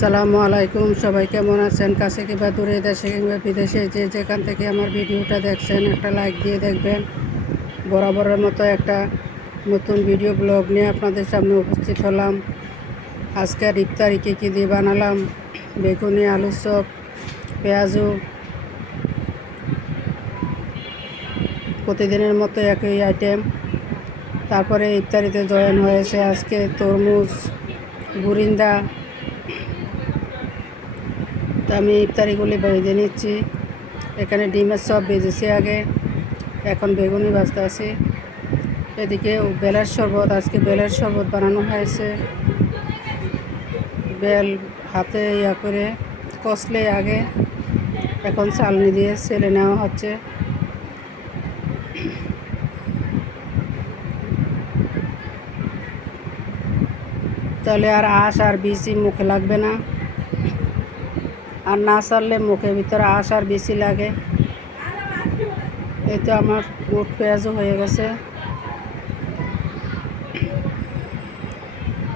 সালামু আলাইকুম, সবাই কেমন আছেন? কাছে কিংবা দূরে দেশে কিংবা বিদেশে যে যেখান থেকে আমার ভিডিওটা দেখছেন, একটা লাইক দিয়ে দেখবেন। বরাবরের মতো একটা নতুন ভিডিও ব্লগ নিয়ে আপনাদের সামনে উপস্থিত হলাম। আজকের ইফতারি কী কী দিয়ে বানালাম? বেগুনি, আলু চপ, পেঁয়াজু। প্রতিদিনের মতো একই আইটেম তারপরে ইফতারিতে জয়েন হয়েছে আজকে তরমুজ, গুরিন্দা তো আমি ইফতারিগুলি ভেজে নিচ্ছি। এখানে ডিমের সব ভেজেছি আগে। এখন বেগুনি ভাজতে আছি। এদিকে বেলের শরবত, আজকে বেলের শরবত বানানো হয়েছে। বেল হাতে ইয়া করে কষলে আগে। এখন চালনি দিয়ে সেলে নেওয়া হচ্ছে। তাহলে আর আঁশ আর বিচি মুখে লাগবে না। আর না সারলে মুখের ভিতরে আঁশ আর বেশি লাগে। এই তো আমার উট পেঁয়াজও হয়ে গেছে।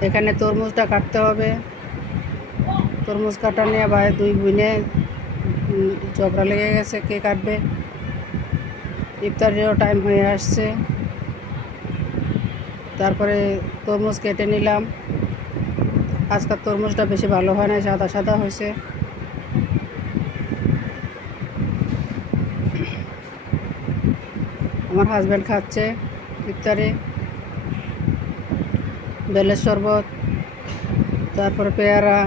এখানে তরমুজটা কাটতে হবে। তরমুজ কাটা নিয়ে ভাই দুই বুনে ঝগড়া লেগে গেছে কে কাটবে। ইফতারেরও টাইম হয়ে আসছে। তারপরে তরমুজ কেটে নিলাম। আজকাল তরমুজটা বেশি ভালো হয় না, সাদা সাদা হয়েছে। আমার হাজব্যান্ড খাচ্ছে, ইফতারে। বেলের শরবত, তারপরে পেয়ারা।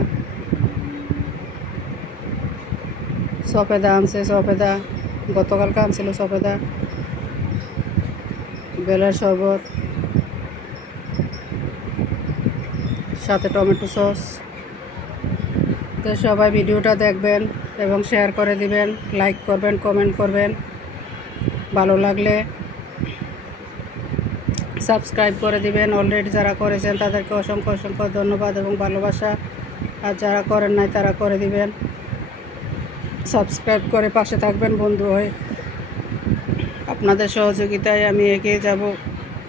সফেদা আনছে, সফেদা। গতকালকে আনছিল সফেদা। বেলের শরবত। সাথে টমেটো সস। তো সবাই ভিডিওটা দেখবেন এবং শেয়ার করে দিবেন লাইক করবেন কমেন্ট করবেন। ভালো লাগলে সাবস্ক্রাইব করে দিবেন। অলরেডি যারা করেছেন তাদেরকে অসংখ্য অসংখ্য ধন্যবাদ এবং ভালোবাসা। আর যারা করেন নাই তারা করে দিবেন। সাবস্ক্রাইব করে পাশে থাকবেন বন্ধু হয়ে। আপনাদের সহযোগিতায় আমি এগিয়ে যাব।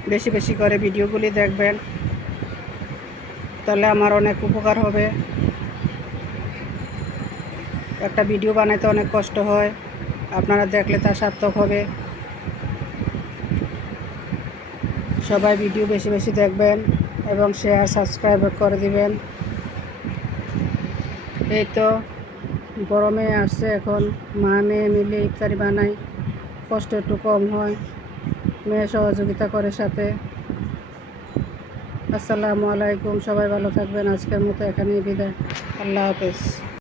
বেশি বেশি করে ভিডিওগুলি দেখবেন। তাহলে আমার অনেক উপকার হবে। একটা ভিডিও বানাইতে অনেক কষ্ট হয়। আপনারা দেখলে তা সার্থক হবে। সবাই ভিডিও বেশি বেশি দেখবেন এবং শেয়ার সাবস্ক্রাইব করে দিবেন। এই তো গরমে আসছে এখন। মা, মেয়ে মিলে ইফতারি বানাই কষ্ট একটু কম হয়। মেয়ে সহযোগিতা করে সাথে। আসসালামু আলাইকুম। সবাই ভালো থাকবেন। আজকের মতো এখানেই বিদায়। আল্লাহ হাফেজ।